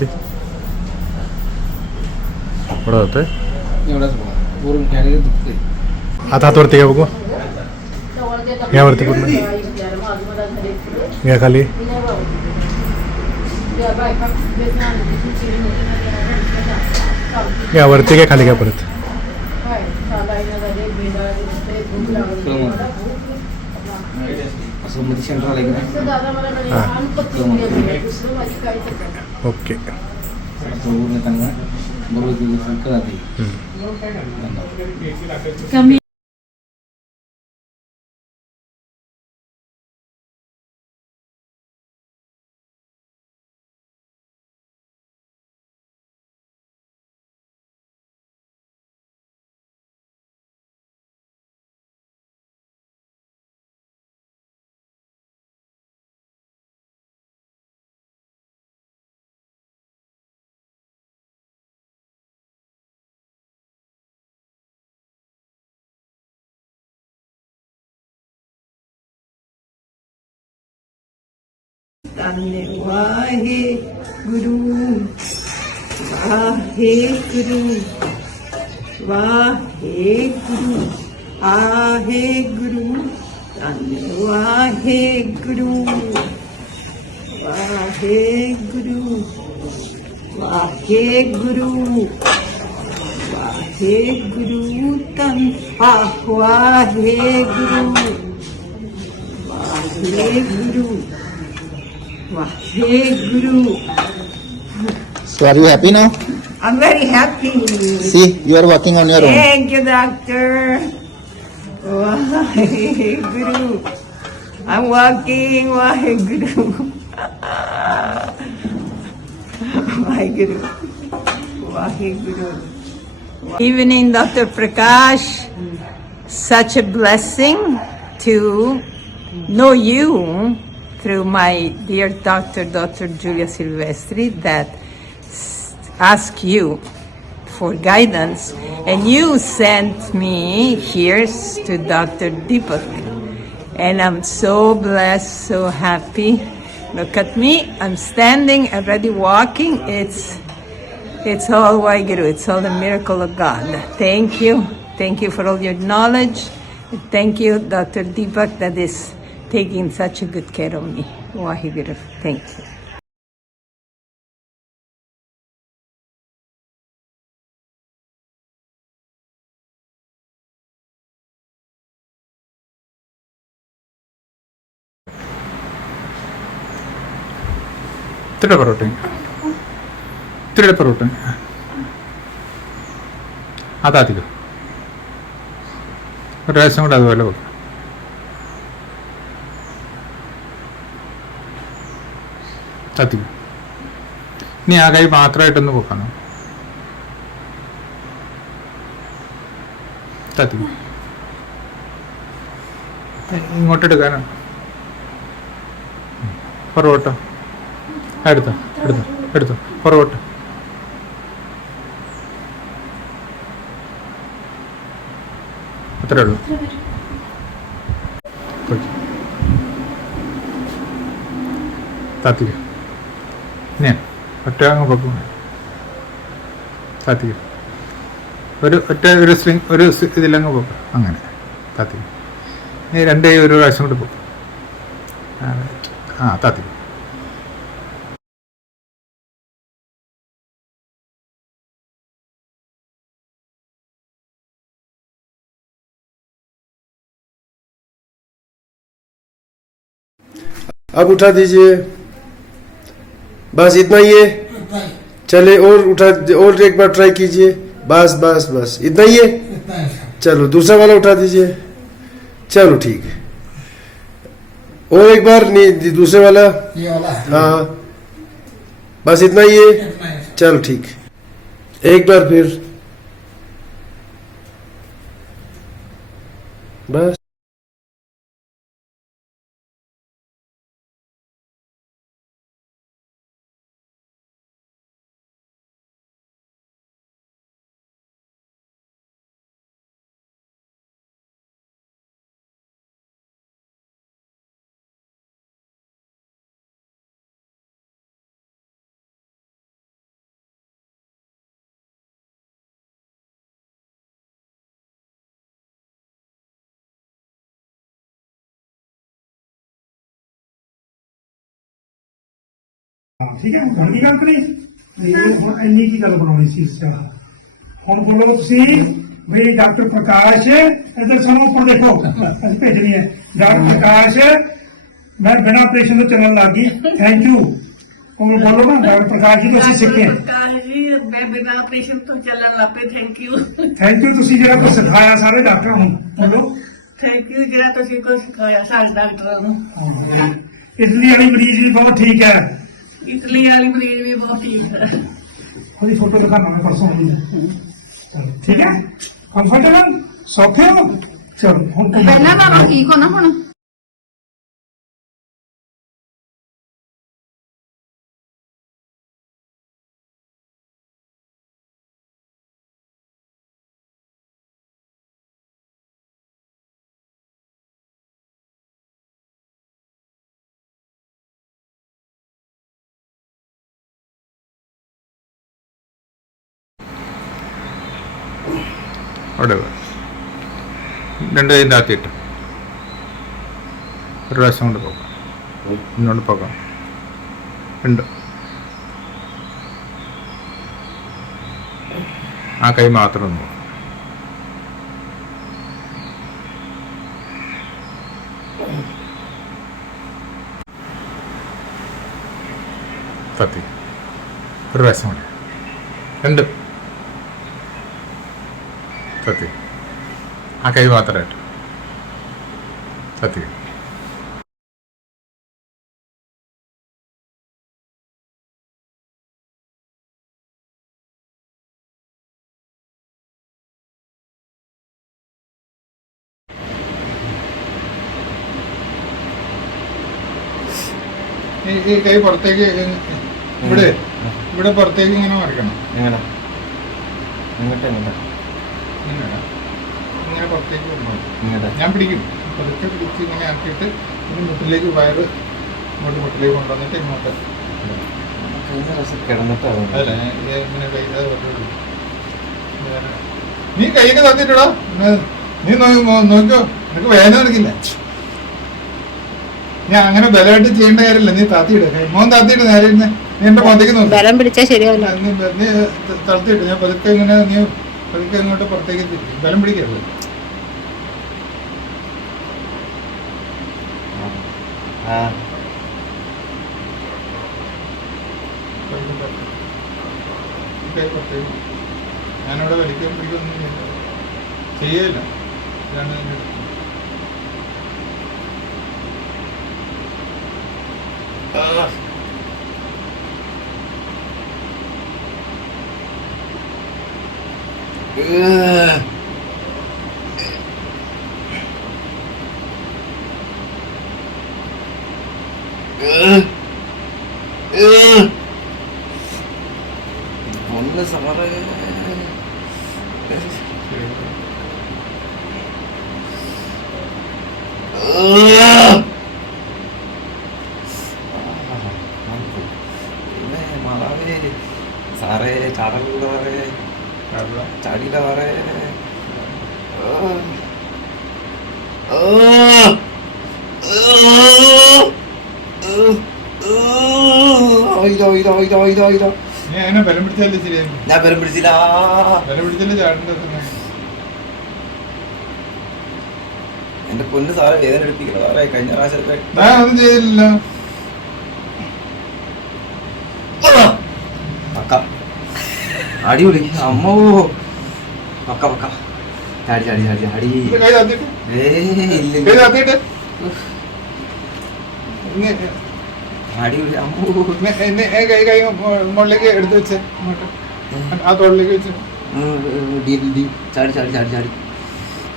वरती पुढं होतंय आता हातवरती घ्या बघू यावरती पूर्ण घ्या खाली यावरती घ्या खाली घ्या परत ओके वाहे गुरु वाहे गुरु वाहे गुरु आहे गुरु वाहे गुरु वाहे गुरु वाहे गुरु वाहे गुरु तन Wahe Guru Wahe Guru Wahe Guru. So are you happy now? I'm very happy. See, you are walking on your own. Thank you, doctor. Wahe Guru. I'm walking. Wahe Guru. Wahe Guru. Wahe Guru. Evening, Dr. Prakash. Such a blessing to know you through my dear doctor, Dr. Julia Silvestri, that ask you for guidance, and you sent me here to Dr. Deepak, and I'm so blessed, so happy. Look at me, I'm standing, already walking. It's all Waheguru, it's all the miracle of God. Thank you for all your knowledge. Thank you, Dr. Deepak, that is taking such a good care of me. Waheguru, thank you. ഇത്തിരി പൊറോട്ട ഇത്തിരി പൊറോട്ട അതാത്തിക്കോ ഒരു പ്രാവശ്യം കൂടെ അതുപോലെ വെക്കാം തത്തിക്കോ ഇനി ആ കൈ മാത്രമായിട്ടൊന്ന് പോക്കണം തത്തിക്കോ ഇങ്ങോട്ടെടുക്കാനാണ് പൊറോട്ട എടുത്തോ എടുത്തോ എടുത്തോ പൊറോട്ട അത്രേ ഉള്ളൂ താത്തിക്ക ഞാൻ ഒറ്റ അങ്ങ് പൊക്കും താത്തിക്ക ഒരു സ്ട്രിങ് ഒരു ഇതിലങ്ങ് പൊക്കും അങ്ങനെ താത്തിക്ക നീ രണ്ടേ ഒരു പ്രാവശ്യം കൂടി പൊക്കും താത്തിക്ക अब उठा दीजिए, बस इतना ही है. चले और उठा, और एक बार ट्राई कीजिए. बस बस बस इतना ही है. चलो दूसरा वाला उठा दीजिए. चलो ठीक है. और एक बार दूसरे वाला. हाँ बस इतना ही है. चलो ठीक. एक बार फिर. बस. ਠੀਕ ਹੈ ਹੁਣ ਕੀ ਗੱਲ ਕਰੀ ਨਹੀਂ ਹੁਣ ਇੰਨੀ ਕੀ ਗੱਲ ਬਣਾਉਣੀ ਸੀ ਇਸ ਤਰ੍ਹਾਂ ਹੁਣ ਬੋਲੋ ਤੁਸੀਂ ਵੀ ਡਾਕਟਰ ਪ੍ਰਕਾਸ਼ ਇੱਧਰ ਸਾਨੂੰ ਉੱਪਰ ਦੇਖੋ ਅਸੀਂ ਭੇਜਣੀ ਹੈ ਡਾਕਟਰ ਪ੍ਰਕਾਸ਼ ਮੈਂ ਬਿਨਾਂ ਆਪਰੇਸ਼ਨ ਤੋਂ ਚੱਲਣ ਲੱਗ ਗਈ ਥੈਂਕ ਯੂ ਹੁਣ ਬੋਲੋ ਨਾ ਡਾਕਟਰ ਪ੍ਰਕਾਸ਼ ਜੀ ਤੁਸੀਂ ਸਿੱਖੇ ਕਾਲ ਜੀ ਮੈਂ ਬਿਨਾਂ ਆਪਰੇਸ਼ਨ ਤੋਂ ਚੱਲਣ ਲੱਗ ਪਈ ਥੈਂਕ ਯੂ ਤੁਸੀਂ ਜਿਹੜਾ ਕੁਝ ਸਿਖਾਇਆ ਸਾਰੇ ਡਾਕਟਰ ਹੁਣ ਬੋਲੋ ਥੈਂਕ ਯੂ ਜਿਹੜਾ ਤੁਸੀਂ ਕੁਝ ਸਿਖਾਇਆ ਸਾਰੇ ਡਾਕਟਰਾਂ ਨੂੰ ਇਟਲੀ ਵਾਲੀ ਮਰੀਜ਼ ਵੀ ਬਹੁਤ ਠੀਕ ਹੈ ਇਟਲੀ ਵਾਲੀ ਮਰੀਜ਼ ਵੀ ਬਹੁਤ ਠੀਕ ਹੈ ਉਹਦੀ ਫੋਟੋ ਦਿਖਾਣਾ ਮੈਂ ਪਰਸੋਂ ਠੀਕ ਹੈ ਕੰਫਰਟੇਬਲ ਸੌਖੇ ਹੋ ਚਲੋ ਹੁਣ ਪਹਿਲਾਂ ਨਾਲੋਂ ਠੀਕ ਹੋ ਨਾ ਹੁਣ അവിടെ രണ്ട് കൈ താത്തിയിട്ട് ഒരു പ്രാവശ്യം കൊണ്ട് പോകാം ഇന്നോട്ട് പോകാം ഉണ്ട് ആ കൈ മാത്രം ഒന്ന് പോകാം തത്തി ഒരു പ്രാവശ്യം കൂടി രണ്ട് സത്യം ആ കൈ മാത്രമായിട്ട് സത്യം ഈ കൈ പുറത്തേക്ക് ഇവിടെ ഇവിടെ പുറത്തേക്ക് ഇങ്ങനെ മറിക്കണം എങ്ങനെ എങ്ങോട്ട് എങ്ങോട്ടാ ഇങ്ങനെ പുറത്തേക്ക് കൊണ്ടുപോകും ഇങ്ങോട്ടാ ഞാൻ പിടിക്കും പതുക്കെ പിടിച്ച് ഇങ്ങനെ ആക്കിയിട്ട് ഒരു മുട്ടിലേക്ക് വയറ് ഇങ്ങോട്ട് മുട്ടിലേക്ക് കൊണ്ടുവന്നിട്ട് ഇങ്ങോട്ട് കഴിഞ്ഞ പ്രാവശ്യം കിടന്നിട്ടാണ് അതല്ലേ ഇങ്ങനെ കൈ നീ കൈയൊക്കെ തത്തിട്ടടാ നീ നോക്കിയോ നിനക്ക് വേദന നടക്കില്ല ഞാൻ അങ്ങനെ ബലമായിട്ട് ചെയ്യേണ്ട കാര്യമില്ല നീ താത്തിയിട് മോൻ താത്തിയിട്ട് നേരെ ഇരുന്ന് നീ എന്റെ മുഖത്തേക്ക് നോക്കി ബലം പിടിച്ചാൽ ശരിയാവില്ല നീ തളർത്തിയിട്ട് ഞാൻ പതുക്കെ ഇങ്ങനെ നീ പതുക്കെ ഇങ്ങോട്ട് പുറത്തേക്ക് തിരിക്കും ബലം പിടിക്കരുത് ഞാനിവിടെ വലിക്കുകയും പിടിക്കുകയൊന്നും ചെയ്യില്ല ഇതാണ് എൻ്റെ ഒന്ന് സാറേ സാറേ ചാടല്ല സാറേ ചാടിയില്ല സാറേ ഞാൻ ബലം പിടിച്ചാലേ ശരിയായി ഞാൻ ബലം പിടിച്ചില്ല ബലം പിടിച്ചാലേ ചാടേണ്ടത് എന്റെ പൊന്ന് സാറേ വേദന എടുപ്പിക്കില്ല സാറേ കഴിഞ്ഞ പ്രാവശ്യത്തെ ഞാൻ ഒന്നും ചെയ്തില്ലല്ലോ പക്ക അടിപൊളി അമ്മോ പക്ക പക്ക ചാടി ചാടി ചാടി ചാടി കൈ താത്തിട്ട് ഇല്ല കൈ താത്തിട്ട് അടിപൊളി അമ്മോ കൈ കൈ മുകളിലേക്ക് എടുത്ത് വെച്ച് അങ്ങോട്ട് ആ തോളിലേക്ക് വെച്ച് ചാടി ചാടി ചാടി ചാടി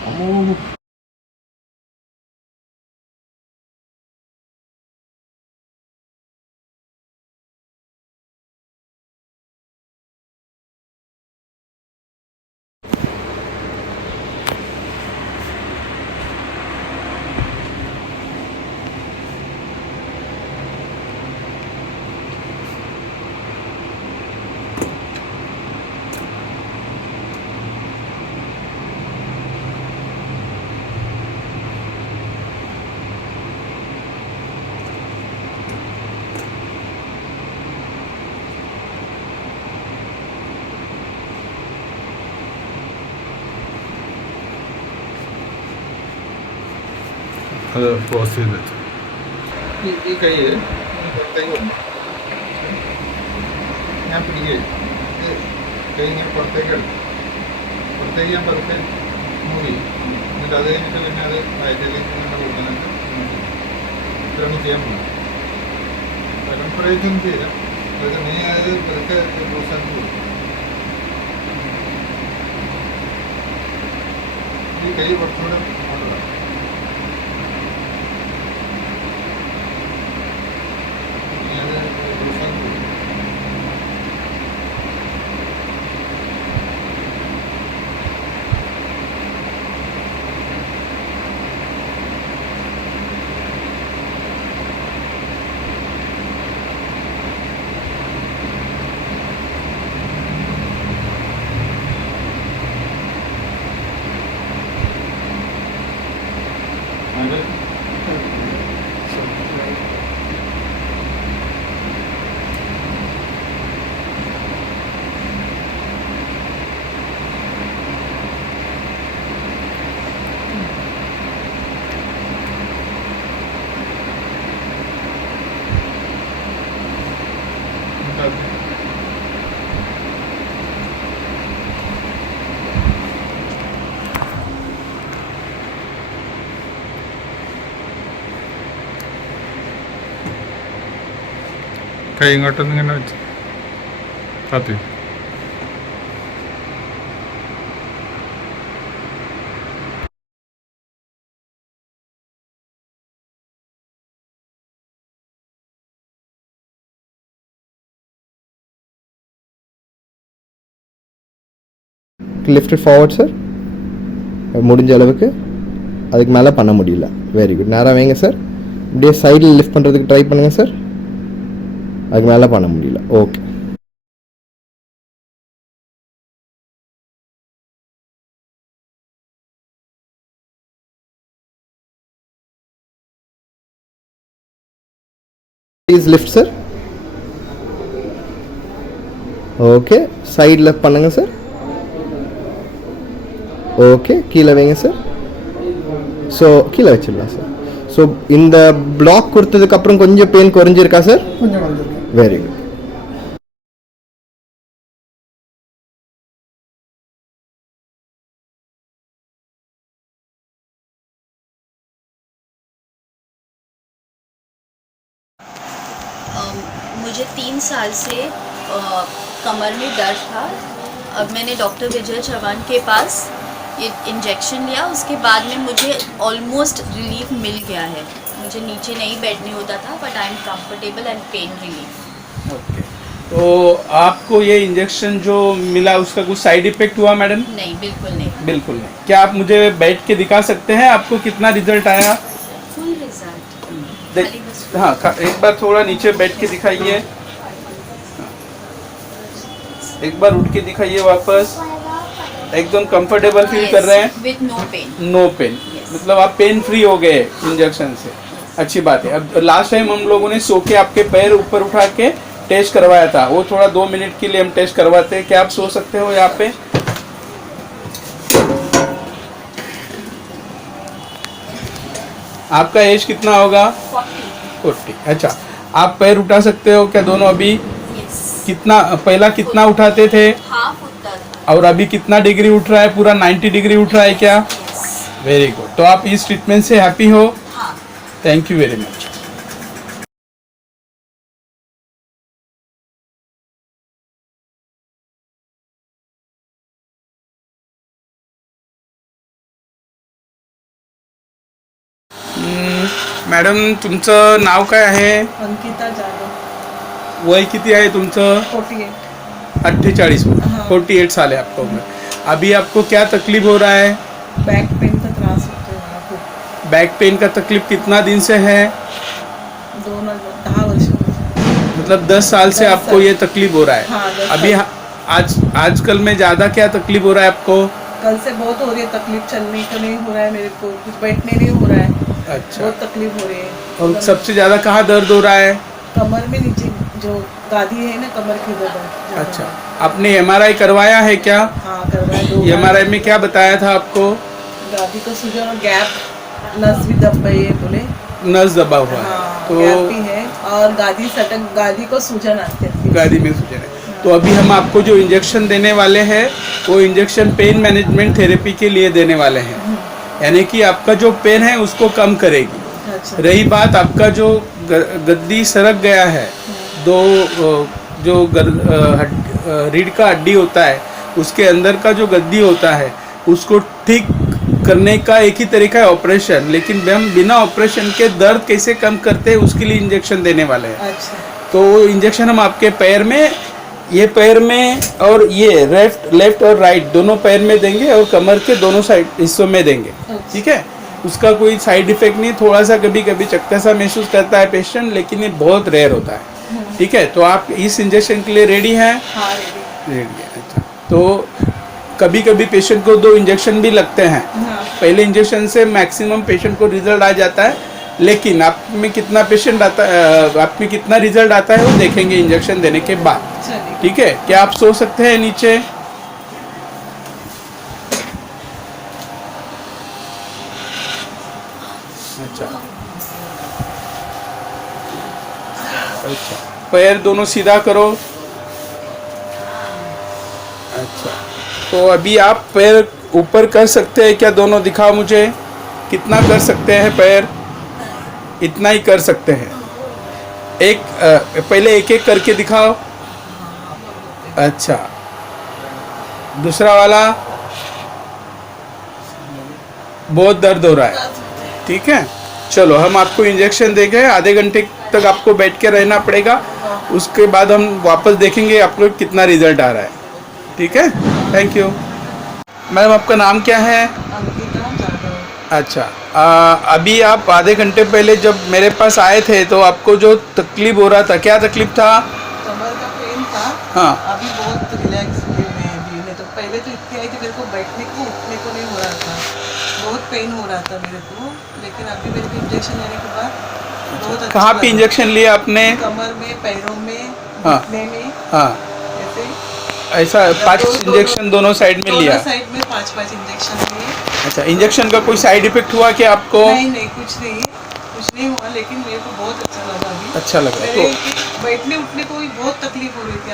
അമ്മോ അത് പോസ്റ്റ് ചെയ്ത് വെച്ചു. ഈ കൈ കൈ വന്നു ഞാൻ പിടിക്കുകയും കൈ ഇങ്ങനെ പുറത്തേക്ക് എടുക്കും. പുറത്തേക്ക് ഞാൻ പതുക്കെ മൂവ് ചെയ്യും. എന്നിട്ട് അത് കഴിഞ്ഞിട്ട് പിന്നെ അത് വയറ്റിലേക്ക് ഇങ്ങനെ കൊടുക്കാനായിട്ട് ഇത്രയാണ് ചെയ്യാൻ പോകുന്നത്. പരമ്പരയൊന്നും ചെയ്യില്ല. അതായത് നീ അത് പതുക്കെ പ്രോത്സാഹിച്ചു കൊടുക്കും. ഈ കൈ കുറച്ചുകൂടെ നല്ലതാണ്. നീ അത് പ്രോത്സാഹിച്ചു കൊടുക്കും. കൈ ഇങ്ങോട്ടൊന്നും ഇങ്ങനെ വെച്ച് താത്തി. லிஃப்ட் ஃபார்வர்ட் சார், முடிஞ்ச அளவுக்கு. அதுக்கு மேலே பண்ண முடியல. Very good. நேராக வைங்க சார். இப்படியே சைடில் லிஃப்ட் பண்ணுறதுக்கு ட்ரை பண்ணுங்கள் சார். அதுக்கு மேலே பண்ண முடியல. Okay. Please lift sir. Okay, சைடில் பண்ணுங்க சார். ஓகே, கீழே வைங்க சார். ஸோ கீழே வச்சிடலாம் சார். ஸோ இந்த பிளாக் கொடுத்ததுக்கப்புறம் கொஞ்சம் பெயின் குறைஞ்சிருக்கா சார்? Very good. मुझे 3 साल से कमर में दर्द था. अब मैंने डॉक्टर विजय चौहान के पास ये इंजेक्शन लिया. उसके बाद में मुझे ऑलमोस्ट रिलीफ मिल गया है. मुझे नीचे नहीं बैठने होता था, but I am comfortable and pain relief. Okay. तो आपको ये इंजेक्शन जो मिला उसका कुछ साइड इफेक्ट हुआ मैडम? नहीं, बिल्कुल नहीं. बिल्कुल नहीं. क्या आप मुझे बैठ के दिखा सकते हैं आपको कितना रिजल्ट आया? Full result. हाँ, एक बार थोड़ा नीचे बैठ के दिखाइए. एक बार उठ के दिखाइए वापस. एकदम कंफर्टेबल फील कर रहे हैं? With no pain. No pain. मतलब आप पेन फ्री हो गए इंजेक्शन से. अच्छी बात है. अब लास्ट टाइम हम लोगों ने सो के आपके पैर ऊपर उठा के टेस्ट करवाया था. वो थोड़ा 2 मिनट के लिए हम टेस्ट करवाते हैं. क्या आप सो सकते हो यहाँ पे? आपका एज कितना होगा? 40. अच्छा, आप पैर उठा सकते हो क्या दोनों अभी? कितना पहला कितना उठाते थे हाफ उठता था. और अभी कितना डिग्री उठ रहा है? पूरा 90 डिग्री उठ रहा है क्या? Very good. तो आप इस ट्रीटमेंट से हैप्पी हो? हाँ. Thank you very much. Madam तुमचं नाव काय आहे? अंकिता जाधव. वय किती आहे तुमचं? 48. 48. 48 साल है आपको उम्र. अभी आपको क्या तकलीफ हो रहा है? बैक पेन का त्रास होता है मला खूप. बैक पेन का तकलीफ कितना दिन से है? 10 वर्ष. मतलब 10 साल से 10 आपको साल. ये तकलीफ हो रहा है. हाँ, 10 अभी साल. आजकल में ज़्यादा क्या तकलीफ हो रहा है आपको? कल से बहुत हो रही है तकलीफ. चलने का नहीं हो रहा है मेरे को, कुछ बैठने नहीं हो रहा है. अच्छा. बहुत तकलीफ हो रही है. और सबसे ज़्यादा कहाँ दर्द हो रहा है? कमर में नीचे जो गादी है ना, कमर की दर्द. अच्छा, आपने MRI करवाया है क्या? हाँ, करवाया. 2 MRI में क्या बताया था आपको? गादी का सूजन और गैप नस भी दब गई है बोले। नस दबा हुआ है हाँ, तो गैप भी है और गादी को सूजन आती है। गाड़ी में सूजन है। तो अभी हम आपको जो इंजेक्शन देने वाले हैं वो इंजेक्शन पेन मैनेजमेंट थेरेपी के लिए देने वाले हैं, यानी कि आपका जो पेन है उसको कम करेगी। अच्छा। रही बात आपका जो गद्दी सरक गया है, दो जो रीढ़ का हड्डी होता है उसके अंदर का जो गद्दी होता है उसको ठीक करने का एक ही तरीका है ऑपरेशन, लेकिन हम बिना ऑपरेशन के दर्द कैसे कम करते हैं उसके लिए इंजेक्शन देने वाले हैं। अच्छा। तो इंजेक्शन हम आपके पैर में, ये पैर में और ये लेफ्ट और राइट दोनों पैर में देंगे और कमर के दोनों साइड हिस्सों में देंगे। ठीक है, उसका कोई साइड इफेक्ट नहीं, थोड़ा सा कभी कभी चक्कर सा महसूस करता है पेशेंट, लेकिन ये बहुत रेयर होता है। ठीक है, तो आप इस इंजेक्शन के लिए रेडी हैं? हाँ, रेडी है। अच्छा, तो कभी कभी पेशेंट को 2 इंजेक्शन भी लगते हैं। हाँ। पहले इंजेक्शन से मैक्सिमम पेशेंट को रिजल्ट आ जाता है, लेकिन आप में कितना पेशेंट आता है, आप में कितना रिजल्ट आता है वो देखेंगे इंजेक्शन देने के बाद। चलिए। ठीक है, क्या आप सो सकते हैं नीचे? अच्छा अच्छा, पैर दोनों सीधा करो। अच्छा, तो अभी आप पैर ऊपर कर सकते हैं क्या? दोनों दिखाओ मुझे, कितना कर सकते हैं पैर? इतना ही कर सकते हैं। पहले एक एक करके दिखाओ। अच्छा, दूसरा वाला बहुत दर्द हो रहा है। ठीक है, चलो हम आपको इंजेक्शन देंगे, आधे घंटे तक आपको बैठ के रहना पड़ेगा, उसके बाद हम वापस देखेंगे आपको कितना रिजल्ट आ रहा है। ठीक है, थैंक यू। मैडम आपका नाम क्या है? अंकिता जाधव। अच्छा, अभी आप आधे घंटे पहले जब मेरे पास आए थे तो आपको जो तकलीफ हो रहा था, क्या तकलीफ था? कमर का पेन था। हाँ। अभी बहुत रिलैक्स हुई मैं अभी। नहीं तो पहले तो इतनी आई थी मेरे को बैठने को उठने को नहीं हो रहा था, बहुत पेन हो रहा था मेरे को, लेकिन अभी मेरे को इंजेक्शन लेने के बाद बहुत अच्छा कहाँ पे लगा। इंजेक्शन लिया आपने? कमर में, पैरों में, हाँ। घुटने में, हाँ, ऐसे ऐसा 5 इंजेक्शन दोनों साइड में लिया? दोनों साइड में 5-5 इंजेक्शन लिए। अच्छा, इंजेक्शन का कोई साइड इफेक्ट हुआ क्या आपको? नहीं, कुछ नहीं हुआ, लेकिन मेरे को बहुत अच्छा लगा अभी। अच्छा लगा मेरे तो? कि बैठने उठने को भी बहुत तकलीफ हो रही थी,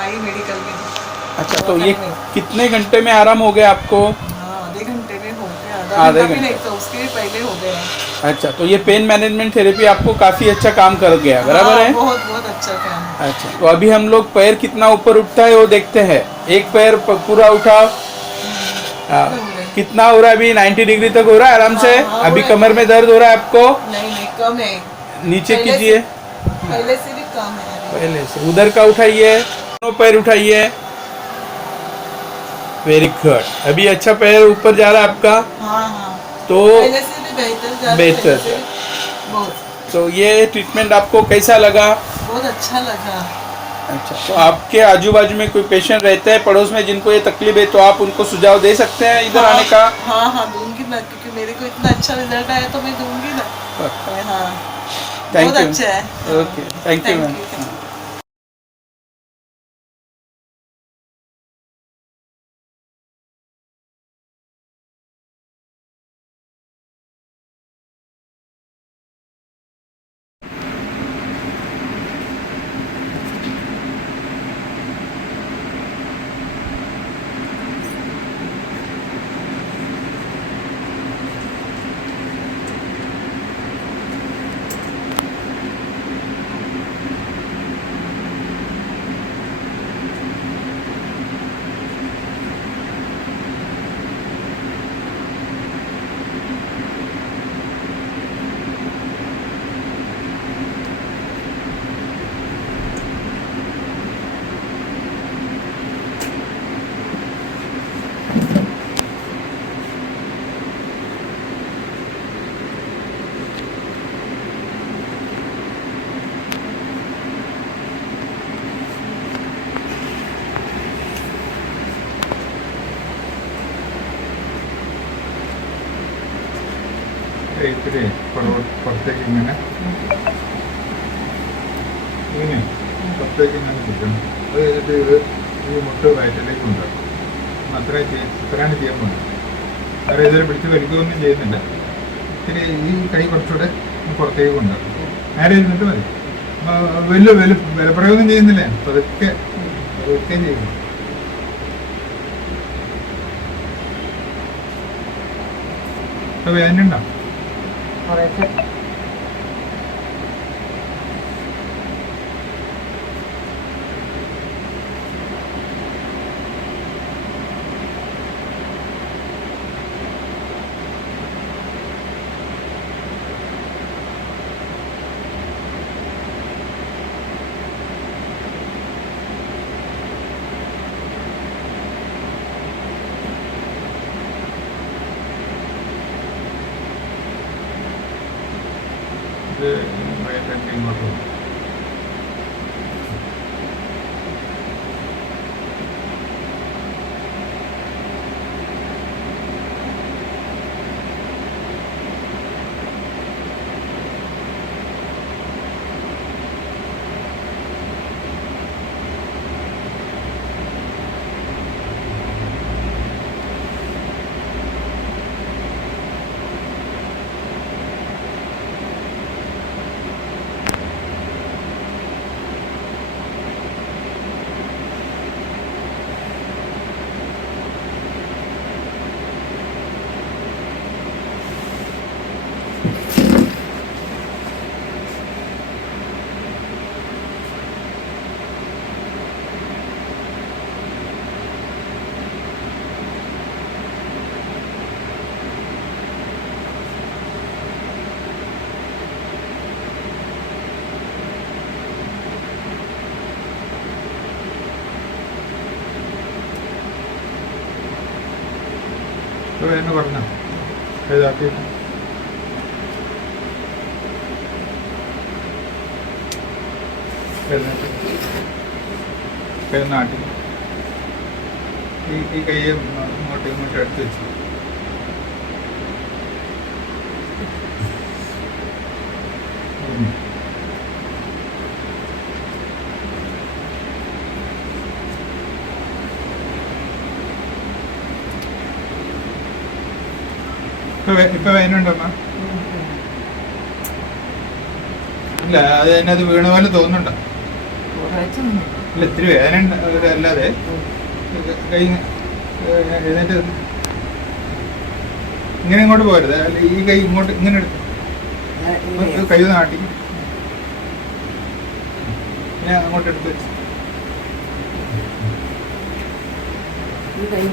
आई मेडिकल में। अच्छा, तो ये कितने घंटे में आराम हो गया आपको? हाँ, आधे घंटे में हो गया, आधे आधा घंटा भी घंटे। नहीं था, उसके भी पहले हो गया। अच्छा, तो ये पेन मैनेजमेंट थेरेपी आपको काफ़ी अच्छा काम कर गया, बराबर है? बहुत बहुत अच्छा काम है। अच्छा, तो अभी हम लोग पैर कितना ऊपर उठता है वो देखते हैं। एक पैर पूरा उठाओ। हाँ, कितना हो रहा है अभी? 90 डिग्री तक हो रहा है आराम से? हाँ, अभी हो रहा है। कमर में दर्द हो रहा है आपको? नहीं, कम है। नीचे पहले कीजिए, पहले से भी कम है अभी। पहले से उधर का उठाइए, दोनों पैर उठाइए। वेरी गुड, अभी अच्छा पैर ऊपर जा रहा है आपका। हाँ, तो पहले से भी बेहतर बेहतर। पहले से भी बहुत तो ये ट्रीटमेंट आपको कैसा लगा? बहुत अच्छा लगा। अच्छा, तो आपके आजू बाजू में कोई पेशेंट रहते हैं पड़ोस में जिनको ये तकलीफ है, तो आप उनको सुझाव दे सकते हैं इधर आने का? हाँ, दूंगी ना, क्योंकि मेरे को इतना अच्छा रिजल्ट आया तो मैं दूंगी ना। हाँ, थैंक बहुत यू। अच्छा है। Okay, thank you ma'am. ഇത്തിരി പുറത്തേക്ക് ഇങ്ങനെ പുറത്തേക്ക് ഇങ്ങനെ പിടിക്കണം. അത് കഴിഞ്ഞിട്ട് ഇത് ഈ മുട്ട് വയറ്റിലേക്ക് ഉണ്ടാക്കും. അത്രയാണ് ചെയ്യാൻ പോകുന്നത്. വേറെ ഇതിൽ പിടിച്ച് വലിക്കുകയൊന്നും ചെയ്യുന്നില്ല. പിന്നെ ഈ കൈ കുറച്ചുകൂടെ പുറത്തേക്ക് കൊണ്ടുവരണം. നേരെ ഇരുന്നിട്ട് മതി. വലിയ വിലപ്രയോഗം ചെയ്യുന്നില്ല, പതുക്കെ പതുക്കെ ചെയ്യുന്നു. ഇപ്പൊ വേദന ഉണ്ടോ? ഇത് വയറ്റിലേക്ക് ഇങ്ങോട്ട് പോകും. ഇപ്പൊ വേദന പറഞ്ഞോ? ഏതാക്കി നാട്ടി ഈ കൈ ഇങ്ങോട്ട് ഇങ്ങോട്ട് എടുത്ത് വെച്ചു. ഇപ്പൊ വേദനയുണ്ടമ്മ? ഇല്ല, അത് തന്നെ അത് വീണ പോലെ തോന്നുന്നുണ്ടോ? ഇല്ല, ഇത്തിരി വേദന അല്ലാതെ കൈ എഴുന്നേറ്റ് ഇങ്ങനെ ഇങ്ങോട്ട് പോരുത്. അല്ല, ഈ കൈ ഇങ്ങോട്ട് ഇങ്ങനെ എടുക്കും. കൈ നാട്ടി ഞാൻ അങ്ങോട്ട് എടുത്ത് വെച്ചു. ഈ കൈ